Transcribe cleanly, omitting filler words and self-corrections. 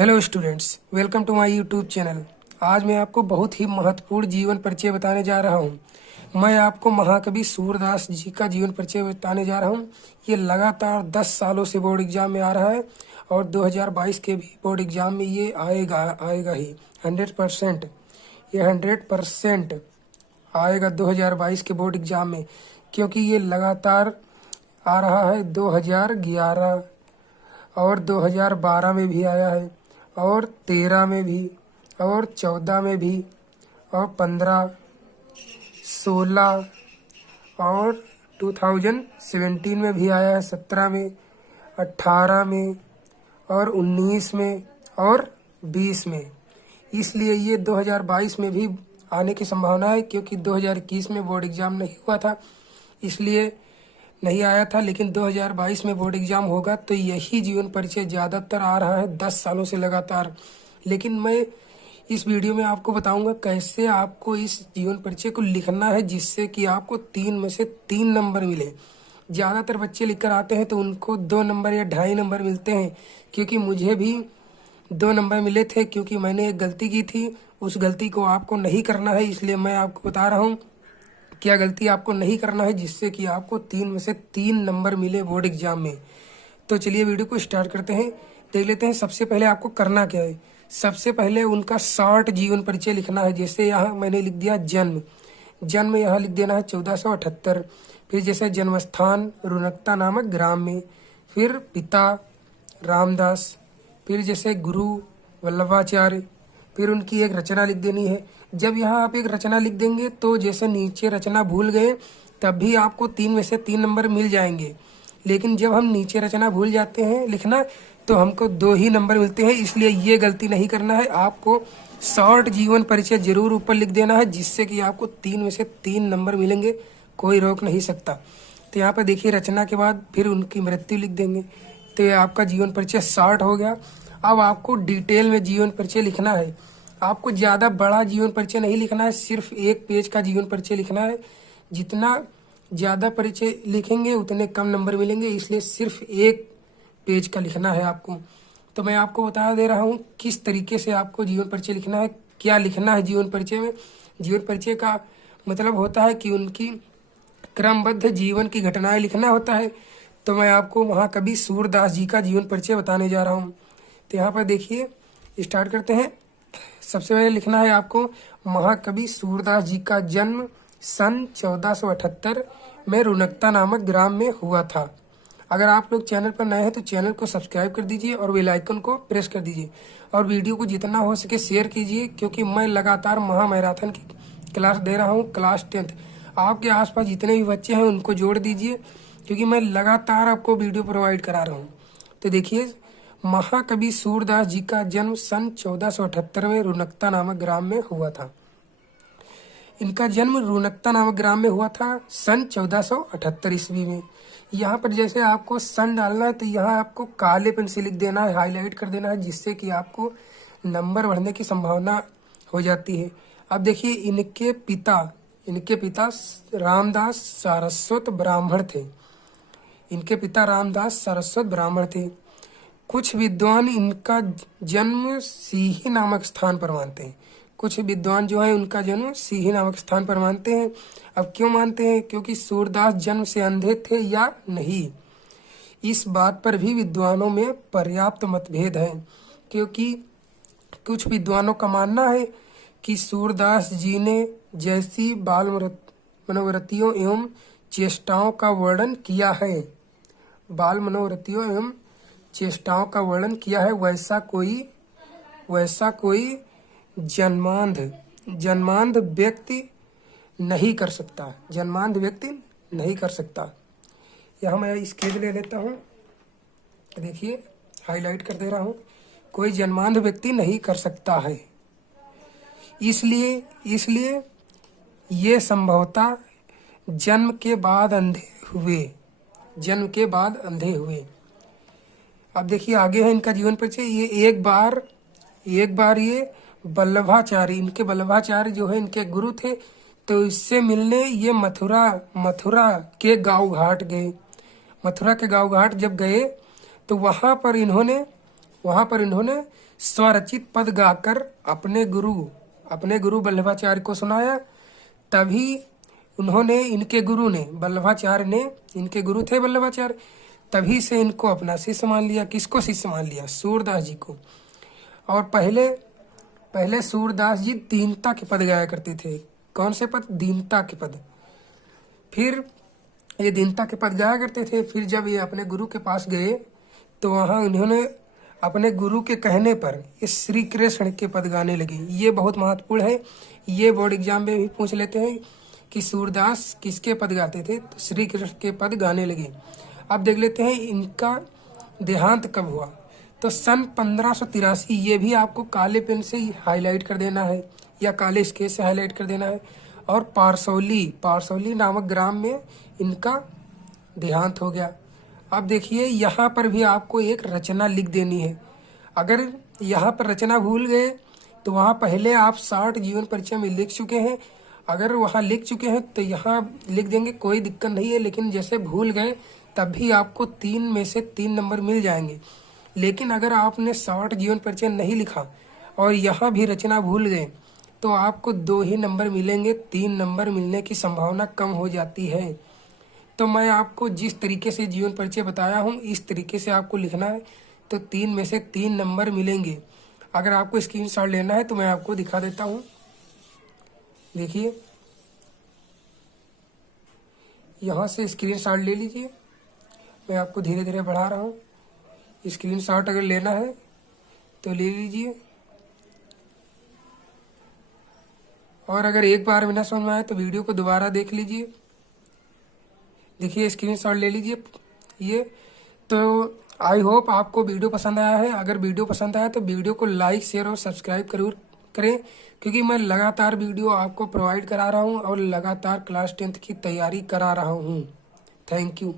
Hello students, welcome to my YouTube channel. आज मैं आपको बहुत ही महत्वपूर्ण जीवन परिचय बताने जा रहा हूं। मैं आपको महाकवि सूरदास जी का जीवन परिचय बताने जा रहा हूं। ये लगातार 10 सालों से बोर्ड एग्जाम में आ रहा है और 2022 के भी बोर्ड एग्जाम में ये आएगा ही 100%। ये 100% आएगा 2022 के बोर्ड एग्जाम में, क्योंकि ये लगातार आ रहा है। 2011 और 2012 में भी आया है और 13 में भी और 14 में भी और 15, 16 और 2017 में भी आया है, 17 में, 18 में और 19 में और 20 में। इसलिए ये 2022 में भी आने की संभावना है, क्योंकि 2021 में बोर्ड एग्जाम नहीं हुआ था इसलिए नहीं आया था। लेकिन 2022 में बोर्ड एग्जाम होगा तो यही जीवन परिचय ज़्यादातर आ रहा है 10 सालों से लगातार। लेकिन मैं इस वीडियो में आपको बताऊंगा कैसे आपको इस जीवन परिचय को लिखना है, जिससे कि आपको 3 में से 3 नंबर मिले। ज़्यादातर बच्चे लिखकर आते हैं तो उनको 2 नंबर या 2.5 नंबर मिलते हैं, क्योंकि मुझे भी 2 नंबर मिले थे, क्योंकि मैंने एक गलती की थी। उस गलती को आपको नहीं करना है, इसलिए मैं आपको बता रहा हूँ क्या गलती आपको नहीं करना है, जिससे कि आपको 3 में से 3 नंबर मिले बोर्ड एग्जाम में। तो चलिए वीडियो को स्टार्ट करते हैं, देख लेते हैं। सबसे पहले आपको करना क्या है। सबसे पहले उनका शॉर्ट जीवन परिचय लिखना है। जैसे यहाँ मैंने लिख दिया जन्म यहाँ लिख देना है 1478। फिर जैसे जन्मस्थान रुनकता नामक ग्राम में। फिर पिता रामदास। फिर जैसे गुरु वल्लभाचार्य। फिर उनकी एक रचना लिख देनी है। जब यहाँ आप एक रचना लिख देंगे तो जैसे नीचे रचना भूल गए तब भी आपको 3 में से 3 नंबर मिल जाएंगे। लेकिन जब हम नीचे रचना भूल जाते हैं लिखना तो हमको 2 ही नंबर मिलते हैं। इसलिए ये गलती नहीं करना है। आपको शॉर्ट जीवन परिचय जरूर ऊपर लिख देना है, जिससे कि आपको 3 में से 3 नंबर मिलेंगे, कोई रोक नहीं सकता। तो यहाँ पर देखिए, रचना के बाद फिर उनकी मृत्यु लिख देंगे तो ये आपका जीवन परिचय शॉर्ट हो गया। अब आपको डिटेल में जीवन परिचय लिखना है। आपको ज़्यादा बड़ा जीवन परिचय नहीं लिखना है, सिर्फ 1 पेज का जीवन परिचय लिखना है। जितना ज़्यादा परिचय लिखेंगे उतने कम नंबर मिलेंगे, इसलिए सिर्फ 1 पेज का लिखना है आपको। तो मैं आपको बता दे रहा हूँ किस तरीके से आपको जीवन परिचय लिखना है, क्या लिखना है जीवन परिचय में। जीवन परिचय का मतलब होता है कि उनकी क्रमबद्ध जीवन की घटनाएं लिखना होता है। तो मैं आपको महाकवि सूरदास जी का जीवन परिचय बताने जा रहा हूँ। तो यहाँ पर देखिए, स्टार्ट करते हैं। सबसे पहले लिखना है आपको, महाकवि सूरदास जी का जन्म सन 1478 में रुनकता नामक ग्राम में हुआ था। अगर आप लोग चैनल पर नए हैं तो चैनल को सब्सक्राइब कर दीजिए और बेल आइकन को प्रेस कर दीजिए, और वीडियो को जितना हो सके शेयर कीजिए, क्योंकि मैं लगातार महामैराथन की क्लास दे रहा हूँ, क्लास 10th। आपके आसपास जितने भी बच्चे हैं उनको जोड़ दीजिए, क्योंकि मैं लगातार आपको वीडियो प्रोवाइड करा रहा हूँ। तो देखिए, महाकवि सूरदास जी का जन्म सन 1478 में रुनकता नामक ग्राम में हुआ था। इनका जन्म रुनकता नामक ग्राम में हुआ था सन 1478 ईस्वी में। यहाँ पर जैसे आपको सन डालना है तो यहाँ आपको काले पेन से लिख देना है, हाईलाइट कर देना है, जिससे कि आपको नंबर बढ़ने की संभावना हो जाती है। अब देखिए, इनके पिता रामदास सारस्वत ब्राह्मण थे। इनके पिता रामदास सारस्वत ब्राह्मण थे। कुछ विद्वान इनका जन्म सीही नामक स्थान पर मानते हैं। कुछ विद्वान जो है उनका जन्म सीही नामक स्थान पर मानते हैं। अब क्यों मानते हैं, क्योंकि सूरदास जन्म से अंधे थे या नहीं, इस बात पर भी विद्वानों में पर्याप्त मतभेद है। क्योंकि कुछ विद्वानों का मानना है कि सूरदास जी ने जैसी बाल मनोवृत्तियों एवं चेष्टाओं का वर्णन किया है, बाल मनोवृत्तियों एवं चेष्टाओं का वर्णन किया है, वैसा कोई जन्मांध व्यक्ति नहीं कर सकता। जन्मांध व्यक्ति नहीं कर सकता। यहाँ मैं स्केच ले लेता हूँ, देखिए हाईलाइट कर दे रहा हूँ। कोई जन्मांध व्यक्ति नहीं कर सकता है। इसलिए ये संभवतः जन्म के बाद अंधे हुए। अब देखिए आगे है इनका जीवन परिचय। ये एक बार ये वल्लभाचार्य जो है इनके गुरु थे, तो इससे मिलने ये मथुरा के गांव घाट गए। मथुरा के गांव घाट जब गए तो वहां पर इन्होंने स्वरचित पद गाकर अपने गुरु वल्लभाचार्य को सुनाया। तभी उन्होंने, इनके गुरु ने, वल्लभाचार्य ने, इनके गुरु थे वल्लभाचार्य, तभी से इनको अपना शिष्य मान लिया। किसको शिष्य मान लिया? सूरदास जी को। और पहले सूरदास जी दीनता के पद गाया करते थे। कौन से पद? दीनता के पद। फिर ये दीनता के पद गाया करते थे। फिर जब ये अपने गुरु के पास गए तो वहाँ उन्होंने अपने गुरु के कहने पर ये श्री कृष्ण के पद गाने लगे। ये बहुत महत्वपूर्ण है, ये बोर्ड एग्जाम में भी पूछ लेते हैं कि सूरदास किसके पद गाते थे, तो श्री कृष्ण के पद गाने लगे। अब देख लेते हैं इनका देहांत कब हुआ। तो सन 1583, ये भी आपको काले पेन से हाईलाइट कर देना है या काले स्केच से हाईलाइट कर देना है। और पारसौली नामक ग्राम में इनका देहांत हो गया। अब देखिए यहाँ पर भी आपको एक रचना लिख देनी है। अगर यहाँ पर रचना भूल गए तो वहाँ पहले आप 60 जीवन परिचय में लिख चुके हैं। अगर वहाँ लिख चुके हैं तो यहाँ लिख देंगे, कोई दिक्कत नहीं है। लेकिन जैसे भूल गए तब भी आपको 3 में से 3 नंबर मिल जाएंगे। लेकिन अगर आपने 60 जीवन परिचय नहीं लिखा और यहाँ भी रचना भूल गए तो आपको 2 ही नंबर मिलेंगे, 3 नंबर मिलने की संभावना कम हो जाती है। तो मैं आपको जिस तरीके से जीवन परिचय बताया हूँ इस तरीके से आपको लिखना है, तो 3 में से 3 नंबर मिलेंगे। अगर आपको स्क्रीनशॉट लेना है तो मैं आपको दिखा देता हूँ। देखिए यहाँ से स्क्रीनशॉट ले लीजिए, मैं आपको धीरे धीरे बढ़ा रहा हूँ। स्क्रीनशॉट अगर लेना है तो ले लीजिए, और अगर एक बार में ना समझ में आए तो वीडियो को दोबारा देख लीजिए। देखिए स्क्रीनशॉट ले लीजिए ये। तो आई होप आपको वीडियो पसंद आया है। अगर वीडियो पसंद आया तो वीडियो को लाइक, शेयर और सब्सक्राइब जरूर करें, क्योंकि मैं लगातार वीडियो आपको प्रोवाइड करा रहा हूँ और लगातार क्लास 10th की तैयारी करा रहा हूँ। Thank you.